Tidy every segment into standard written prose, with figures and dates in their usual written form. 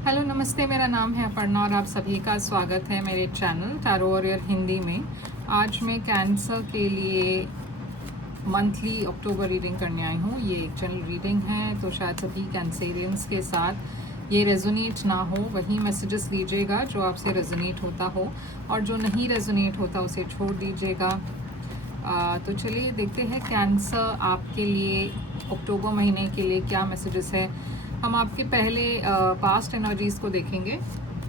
Hello नमस्ते, मेरा नाम है अपर्णा और आप सभी का स्वागत है मेरे चैनल टैरो वॉरियर हिंदी में। आज मैं कैंसर के लिए मंथली अक्टूबर रीडिंग करने आई हूँ। ये एक जनरल रीडिंग है, तो शायद सभी कैंसेरियंस के साथ ये रेजोनेट ना हो, वही मैसेजेस लीजिएगा जो आपसे रेजोनेट होता हो, और जो नहीं रेजोनेट होता उसे छोड़ दीजिएगा। तो चलिए देखते हैं कैंसर आपके लिए अक्टूबर महीने के लिए क्या मैसेजेस है। हम आपके पहले पास्ट एनर्जीज़ को देखेंगे।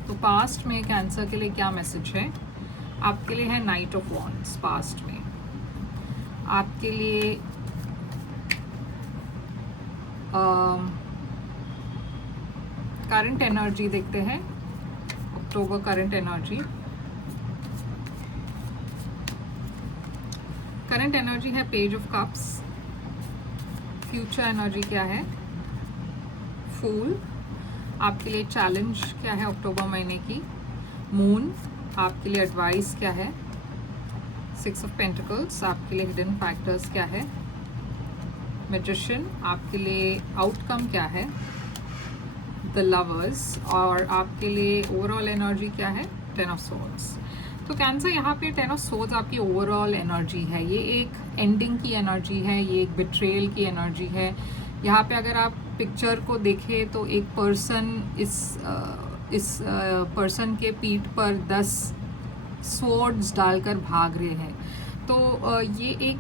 तो पास्ट में कैंसर के लिए क्या मैसेज है आपके लिए? है नाइट ऑफ वॉन्ड्स। पास्ट में आपके लिए करंट एनर्जी देखते हैं। अक्टूबर करंट एनर्जी है page of cups. Future energy क्या है? फूल। आपके लिए चैलेंज क्या है अक्टूबर महीने की? मून। आपके लिए एडवाइस क्या है? 6 ऑफ पेंटिकल्स। आपके लिए हिडन फैक्टर्स क्या है? मैजिशियन। आपके लिए आउटकम क्या है? The lovers. और आपके लिए ओवरऑल एनर्जी क्या है? 10 ऑफ सोर्ड्स। तो कैंसर यहाँ पे 10 ऑफ सोर्ड्स आपकी ओवरऑल एनर्जी है। ये एक एंडिंग की एनर्जी है, ये एक बिट्रेयल की एनर्जी है। यहाँ पे अगर आप पिक्चर को देखें तो एक पर्सन इस पर्सन के पीठ पर 10 स्वॉर्ड्स डालकर भाग रहे हैं। तो ये एक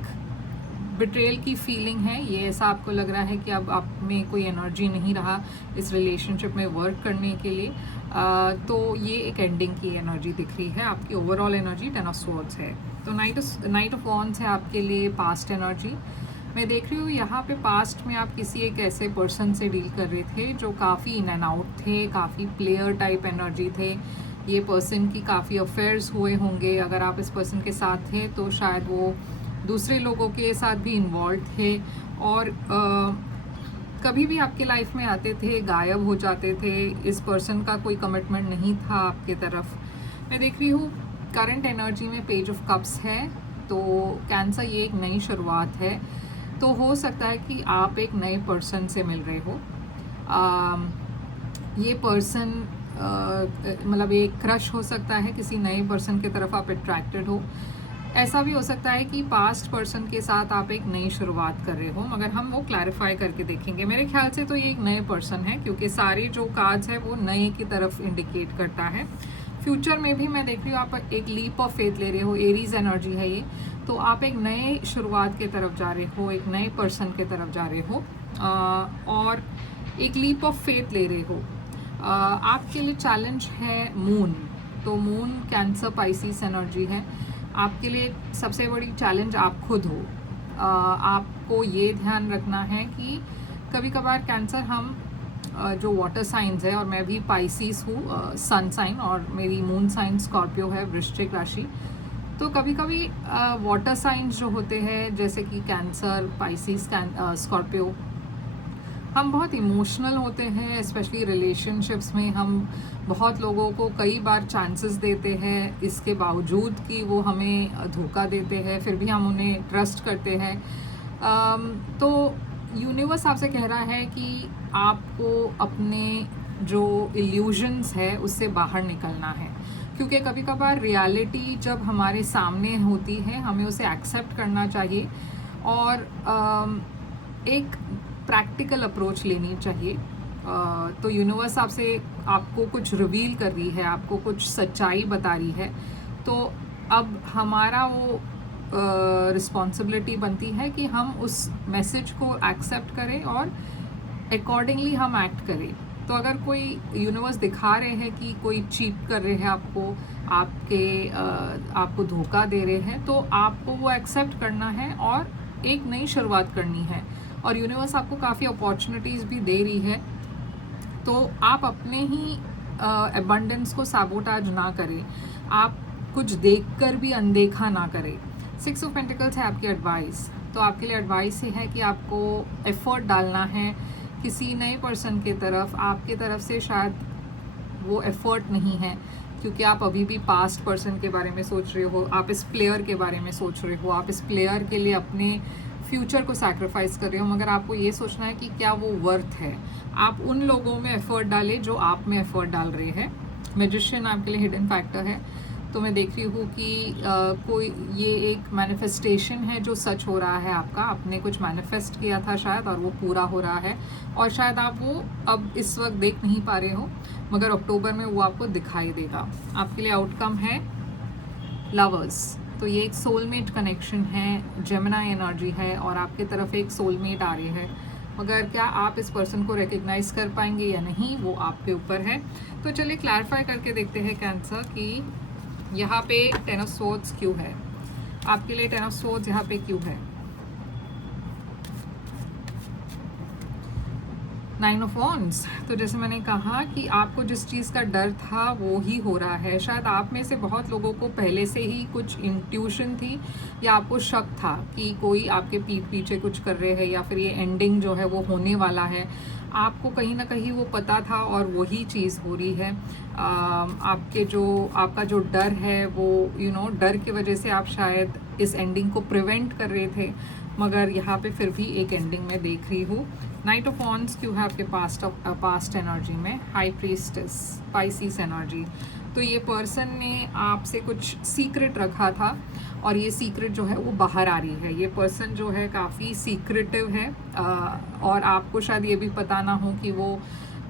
बिट्रेयल की फीलिंग है। ये ऐसा आपको लग रहा है कि अब आप में कोई एनर्जी नहीं रहा इस रिलेशनशिप में वर्क करने के लिए। तो ये एक एंडिंग की एनर्जी दिख रही है। आपकी ओवरऑल एनर्जी 10 ऑफ स्वॉर्ड्स है। तो नाइट ऑफ वॉन्ड्स है आपके लिए पास्ट एनर्जी। मैं देख रही हूँ यहाँ पे पास्ट में आप किसी एक ऐसे पर्सन से डील कर रहे थे जो काफ़ी इन एंड आउट थे, काफ़ी प्लेयर टाइप एनर्जी थे। ये पर्सन की काफ़ी अफेयर्स हुए होंगे। अगर आप इस पर्सन के साथ थे तो शायद वो दूसरे लोगों के साथ भी इन्वॉल्व थे, और कभी भी आपके लाइफ में आते थे, गायब हो जाते थे। इस पर्सन का कोई कमिटमेंट नहीं था आपके तरफ। मैं देख रही हूँ करंट एनर्जी में पेज ऑफ कप्स है। तो कैंसर ये एक नई शुरुआत है। तो हो सकता है कि आप एक नए पर्सन से मिल रहे हो। ये पर्सन मतलब एक क्रश हो सकता है, किसी नए पर्सन की तरफ आप अट्रैक्टेड हो। ऐसा भी हो सकता है कि पास्ट पर्सन के साथ आप एक नई शुरुआत कर रहे हो, मगर हम वो क्लैरिफाई करके देखेंगे। मेरे ख्याल से तो ये एक नए पर्सन है, क्योंकि सारे जो कार्ड्स है वो नए की तरफ इंडिकेट करता है। फ्यूचर में भी मैं देख रही हूँ आप एक लीप ऑफ फेथ ले रहे हो। एरीज एनर्जी है ये। तो आप एक नए शुरुआत की तरफ जा रहे हो, एक नए पर्सन की तरफ जा रहे हो, और एक लीप ऑफ फेथ ले रहे हो। आपके लिए चैलेंज है मून। तो मून कैंसर पाइसिस एनर्जी है। आपके लिए सबसे बड़ी चैलेंज आप खुद हो। आपको ये ध्यान रखना है कि कभी कभार कैंसर हम जो वाटर साइंस है, और मैं भी पाइसिस हूँ सन साइन, और मेरी मून साइन स्कॉर्पियो है, वृश्चिक राशि। तो कभी कभी वाटर साइंस जो होते हैं जैसे कि कैंसर, पाइसिस, स्कॉर्पियो, हम बहुत इमोशनल होते हैं। स्पेशली रिलेशनशिप्स में हम बहुत लोगों को कई बार चांसेस देते हैं, इसके बावजूद कि वो हमें धोखा देते हैं, फिर भी हम उन्हें ट्रस्ट करते हैं। तो यूनिवर्स आपसे कह रहा है कि आपको अपने जो इल्यूजन्स है उससे बाहर निकलना है, क्योंकि कभी कभार रियलिटी जब हमारे सामने होती है हमें उसे एक्सेप्ट करना चाहिए, और एक प्रैक्टिकल अप्रोच लेनी चाहिए। तो यूनिवर्स आपको कुछ रिवील कर रही है, आपको कुछ सच्चाई बता रही है। तो अब हमारा वो रिस्पॉन्सिबिलिटी बनती है कि हम उस मैसेज को एक्सेप्ट करें और अकॉर्डिंगली हम एक्ट करें। तो अगर कोई यूनिवर्स दिखा रहे हैं कि कोई चीट कर रहे हैं आपको धोखा दे रहे हैं, तो आपको वो एक्सेप्ट करना है और एक नई शुरुआत करनी है। और यूनिवर्स आपको काफ़ी अपॉर्चुनिटीज़ भी दे रही है। तो आप अपने ही अबंडेंस को सैबोटाज ना करें, आप कुछ देखकर भी अनदेखा ना करें। 6 ऑफ पेंटिकल्स है आपकी एडवाइस। तो आपके लिए एडवाइस है कि आपको एफर्ट डालना है किसी नए पर्सन की तरफ। आपकी तरफ से शायद वो एफर्ट नहीं है, क्योंकि आप अभी भी पास्ट पर्सन के बारे में सोच रहे हो, आप इस प्लेयर के बारे में सोच रहे हो, आप इस प्लेयर के लिए अपने फ्यूचर को सैक्रिफाइस कर रहे हो, मगर आपको ये सोचना है कि क्या वो वर्थ है। आप उन लोगों में एफर्ट डालें जो आप में एफर्ट डाल रहे हैं। मैजिशियन आपके लिए हिडन फैक्टर है। तो मैं देख रही हूँ कि कोई ये एक मैनिफेस्टेशन है जो सच हो रहा है आपका। आपने कुछ मैनिफेस्ट किया था शायद, और वो पूरा हो रहा है, और शायद आप वो अब इस वक्त देख नहीं पा रहे हो, मगर अक्टूबर में वो आपको दिखाई देगा। आपके लिए आउटकम है लवर्स। तो ये एक सोलमेट कनेक्शन है, जेमिनी एनर्जी है, और आपकी तरफ एक सोलमेट आ रही है। मगर क्या आप इस पर्सन को रिकग्नाइज कर पाएंगे या नहीं, वो आपके ऊपर है। तो चलिए क्लैरिफाई करके देखते हैं कैंसर कि यहाँ पे 10 ऑफ सोर्ड्स क्यों है आपके लिए। 10 ऑफ सोर्ड्स यहाँ पे क्यों है। 9 ऑफ वॉन्ड्स। तो जैसे मैंने कहा कि आपको जिस चीज़ का डर था वो ही हो रहा है। शायद आप में से बहुत लोगों को पहले से ही कुछ इंट्यूशन थी, या आपको शक था कि कोई आपके पीठ पीछे कुछ कर रहे हैं, या फिर ये एंडिंग जो है वो होने वाला है। आपको कहीं ना कहीं वो पता था और वही चीज़ हो रही है। आपका जो डर है वो डर की वजह से आप शायद इस एंडिंग को प्रिवेंट कर रहे थे, मगर यहाँ पे फिर भी एक एंडिंग में देख रही हूँ। नाइट ऑफ वॉन्ड्स क्यों है आपके पास्ट एनर्जी में। हाई प्रीस्टेस, स्पाइसीस एनर्जी। तो ये पर्सन ने आपसे कुछ सीक्रेट रखा था, और ये सीक्रेट जो है वो बाहर आ रही है। ये पर्सन जो है काफ़ी सीक्रेटिव है, और आपको शायद ये भी पता ना हो कि वो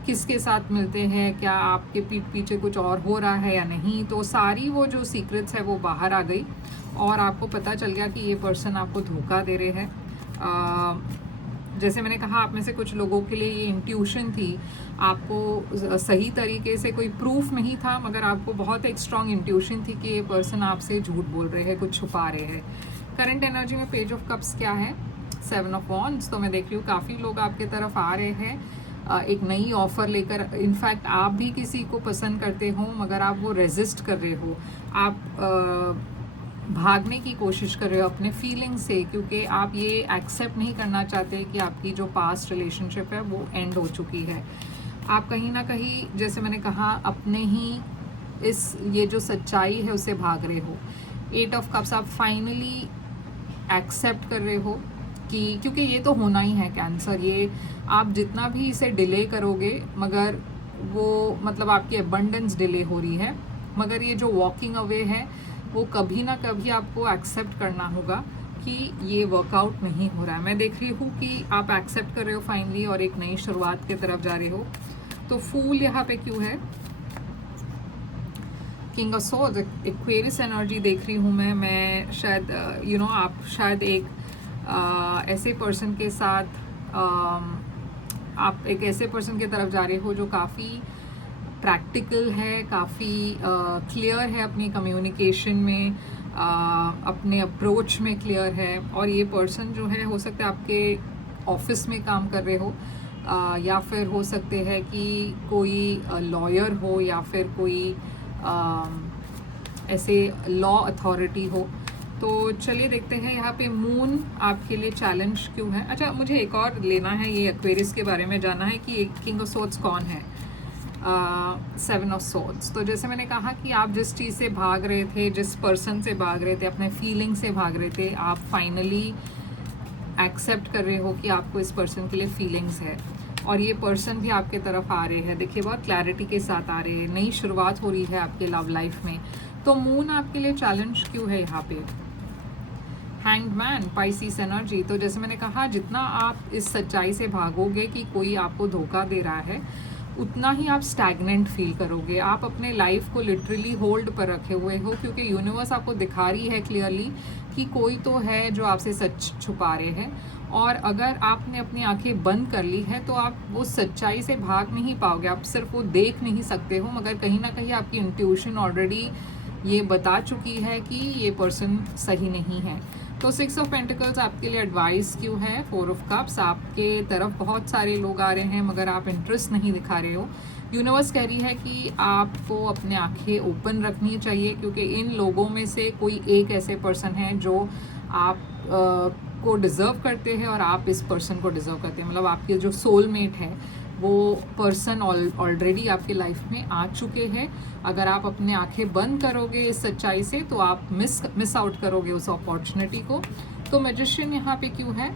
किसके साथ मिलते हैं, क्या आपके पीठ पीछे कुछ और हो रहा है या नहीं। तो सारी वो जो सीक्रेट्स है वो बाहर आ गई, और आपको पता चल गया कि ये पर्सन आपको धोखा दे रहे हैं। जैसे मैंने कहा, आप में से कुछ लोगों के लिए ये इंट्यूशन थी, आपको सही तरीके से कोई प्रूफ नहीं था, मगर आपको बहुत एक स्ट्रॉन्ग इंट्यूशन थी कि ये पर्सन आपसे झूठ बोल रहे हैं, कुछ छुपा रहे हैं। करंट एनर्जी में पेज ऑफ कप्स क्या है। 7 ऑफ वॉन्ड्स। तो मैं देख रही हूँ काफ़ी लोग आपके तरफ आ रहे हैं एक नई ऑफ़र लेकर। इनफैक्ट आप भी किसी को पसंद करते हो, मगर आप वो रेजिस्ट कर रहे हो, आप भागने की कोशिश कर रहे हो अपने फीलिंग से, क्योंकि आप ये एक्सेप्ट नहीं करना चाहते कि आपकी जो पास्ट रिलेशनशिप है वो एंड हो चुकी है। आप कहीं ना कहीं, जैसे मैंने कहा, अपने ही ये जो सच्चाई है उससे भाग रहे हो। 8 ऑफ कप्स। आप फाइनली एक्सेप्ट कर रहे हो कि क्योंकि ये तो होना ही है कैंसर। ये आप जितना भी इसे डिले करोगे, मगर वो मतलब आपकी अबंडेंस डिले हो रही है, मगर ये जो वॉकिंग अवे है वो कभी ना कभी आपको एक्सेप्ट करना होगा कि ये वर्कआउट नहीं हो रहा है। मैं देख रही हूँ कि आप एक्सेप्ट कर रहे हो फाइनली, और एक नई शुरुआत की तरफ जा रहे हो। तो फूल यहाँ पे क्यों है। King of swords, Aquarius energy देख रही हूँ मैं शायद आप शायद एक ऐसे पर्सन के साथ आप एक ऐसे पर्सन की तरफ जा रहे हो जो काफ़ी प्रैक्टिकल है, काफ़ी क्लियर है अपनी कम्युनिकेशन में, अपने अप्रोच में क्लियर है। और ये पर्सन जो है, हो सकता है आपके ऑफिस में काम कर रहे हो, या फिर हो सकते हैं कि कोई लॉयर हो, या फिर कोई ऐसे लॉ अथॉरिटी हो। तो चलिए देखते हैं यहाँ पे मून आपके लिए चैलेंज क्यों है। अच्छा, मुझे एक और लेना है, ये एक्वेरियस के बारे में जानना है कि किंग ऑफ सोर्ड्स कौन है। 7 ऑफ सोर्ड्स। तो जैसे मैंने कहा कि आप जिस चीज़ से भाग रहे थे, जिस पर्सन से भाग रहे थे, अपने फीलिंग से भाग रहे थे, आप फाइनली एक्सेप्ट कर रहे हो कि आपको इस पर्सन के लिए फीलिंग्स है, और ये पर्सन भी आपके तरफ आ रहे हैं। देखिए, बहुत क्लैरिटी के साथ आ रहे हैं, नई शुरुआत हो रही है आपके लव लाइफ में। तो मून आपके लिए चैलेंज क्यों है यहाँ पे। Hanged man, Pisces energy. तो जैसे मैंने कहा, जितना आप इस सच्चाई से भागोगे कि कोई आपको धोखा दे रहा है, उतना ही आप स्टैग्नेंट फील करोगे। आप अपने लाइफ को लिटरली होल्ड पर रखे हुए हो, क्योंकि यूनिवर्स आपको दिखा रही है क्लियरली कि कोई तो है जो आपसे सच छुपा रहे हैं। और अगर आपने अपनी आंखें बंद कर ली है तो आप वो सच्चाई से भाग नहीं पाओगे। आप सिर्फ वो देख नहीं सकते हो, मगर कहीं ना कहीं आपकी इंट्यूशन ऑलरेडी ये बता चुकी है कि ये पर्सन सही नहीं है। तो 6 ऑफ पेंटिकल्स आपके लिए एडवाइस क्यों है। 4 ऑफ कप्स, आपके तरफ बहुत सारे लोग आ रहे हैं, मगर आप इंटरेस्ट नहीं दिखा रहे हो। यूनिवर्स कह रही है कि आपको अपने आंखें ओपन रखनी चाहिए, क्योंकि इन लोगों में से कोई एक ऐसे पर्सन है जो आप को डिज़र्व करते हैं, और आप इस पर्सन को डिज़र्व करते हैं। मतलब आपके जो सोलमेट है वो पर्सन ऑलरेडी आपके लाइफ में आ चुके हैं। अगर आप अपने आंखें बंद करोगे इस सच्चाई से, तो आप मिस आउट करोगे उस अपॉर्चुनिटी को। तो मैजिशियन यहाँ पे क्यों है?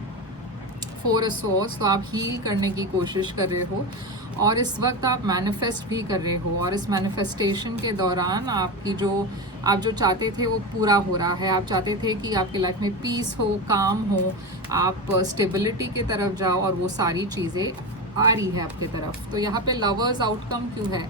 4 ऑफ सोर्स, तो आप हील करने की कोशिश कर रहे हो और इस वक्त आप मैनिफेस्ट भी कर रहे हो, और इस मैनिफेस्टेशन के दौरान आपकी आप जो चाहते थे वो पूरा हो रहा है। आप चाहते थे कि आपकी लाइफ में पीस हो, काम हो, आप स्टेबिलिटी की तरफ जाओ, और वो सारी चीज़ें आ रही है आपके तरफ। तो यहाँ पे लवर्स आउटकम क्यों है?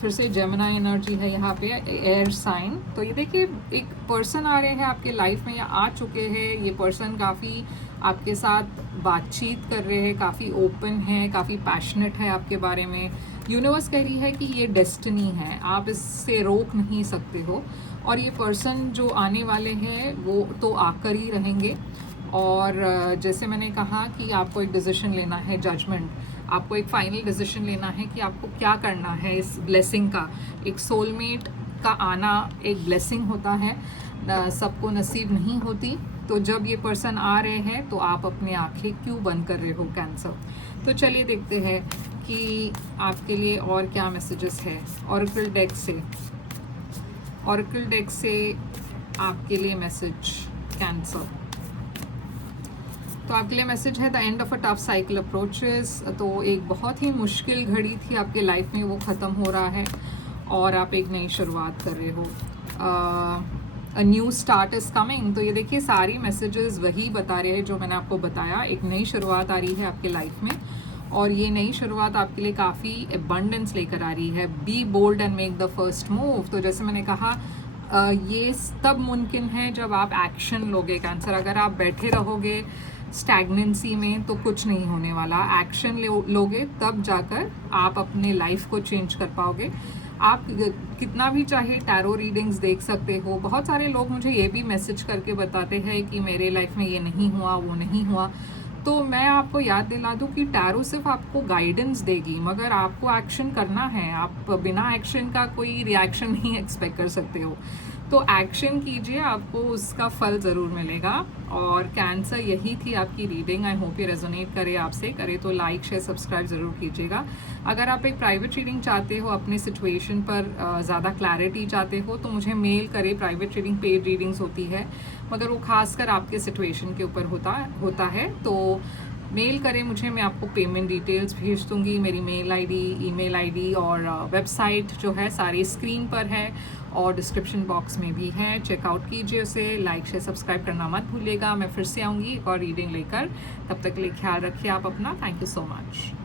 फिर से जेमिनी एनर्जी है यहाँ पे, एयर साइन। तो ये देखिए एक पर्सन आ रहे हैं आपके लाइफ में या आ चुके हैं। ये पर्सन काफ़ी आपके साथ बातचीत कर रहे हैं, काफ़ी ओपन है, काफ़ी पैशनेट है आपके बारे में। यूनिवर्स कह रही है कि ये डेस्टिनी है, आप इससे रोक नहीं सकते हो, और ये पर्सन जो आने वाले हैं वो तो आकर ही रहेंगे। और जैसे मैंने कहा कि आपको एक डिसीजन लेना है, जजमेंट, आपको एक फाइनल डिसीजन लेना है कि आपको क्या करना है इस ब्लेसिंग का। एक सोलमेट का आना एक ब्लेसिंग होता है, सबको नसीब नहीं होती। तो जब ये पर्सन आ रहे हैं तो आप अपनी आंखें क्यों बंद कर रहे हो कैंसर? तो चलिए देखते हैं कि आपके लिए और क्या मैसेजेस है ऑरेकल डेक से आपके लिए मैसेज कैंसर। तो आपके लिए मैसेज है the end of a tough cycle approaches. तो एक बहुत ही मुश्किल घड़ी थी आपके लाइफ में, वो ख़त्म हो रहा है और आप एक नई शुरुआत कर रहे हो। A new start is coming. तो ये देखिए सारी मैसेजेस वही बता रहे हैं जो मैंने आपको बताया। एक नई शुरुआत आ रही है आपके लाइफ में, और ये नई शुरुआत आपके लिए काफ़ी एबंडेंस लेकर आ रही है। Be bold and make the first move. तो जैसे मैंने कहा ये तब मुमकिन है जब आप एक्शन लोगे कैंसर। अगर आप बैठे रहोगे स्टैग्नेंसी में तो कुछ नहीं होने वाला। एक्शन लोगे तब जाकर आप अपने लाइफ को चेंज कर पाओगे। आप कितना भी चाहे टैरो रीडिंग्स देख सकते हो। बहुत सारे लोग मुझे ये भी मैसेज करके बताते हैं कि मेरे लाइफ में ये नहीं हुआ, वो नहीं हुआ। तो मैं आपको याद दिला दूं कि टैरो सिर्फ आपको गाइडेंस देगी, मगर आपको एक्शन करना है। आप बिना एक्शन का कोई रिएक्शन नहीं एक्सपेक्ट कर सकते हो। तो एक्शन कीजिए, आपको उसका फल ज़रूर मिलेगा। और कैंसर यही थी आपकी रीडिंग। आई होप ये रेजोनेट करे आपसे। करे तो लाइक शेयर सब्सक्राइब ज़रूर कीजिएगा। अगर आप एक प्राइवेट रीडिंग चाहते हो, अपने सिचुएशन पर ज़्यादा क्लैरिटी चाहते हो, तो मुझे मेल करें। प्राइवेट रीडिंग पेड रीडिंग्स होती है, मगर वो खासकर आपके सिचुएशन के ऊपर होता है। तो मेल करें मुझे, मैं आपको पेमेंट डिटेल्स भेज दूंगी। मेरी मेल आईडी, ईमेल आईडी और वेबसाइट जो है सारी स्क्रीन पर है और डिस्क्रिप्शन बॉक्स में भी है। चेकआउट कीजिए उसे। लाइक शेयर सब्सक्राइब करना मत भूलिएगा। मैं फिर से आऊँगी एक और रीडिंग लेकर। तब तक के लिए ख्याल रखिए आप अपना। Thank you so much.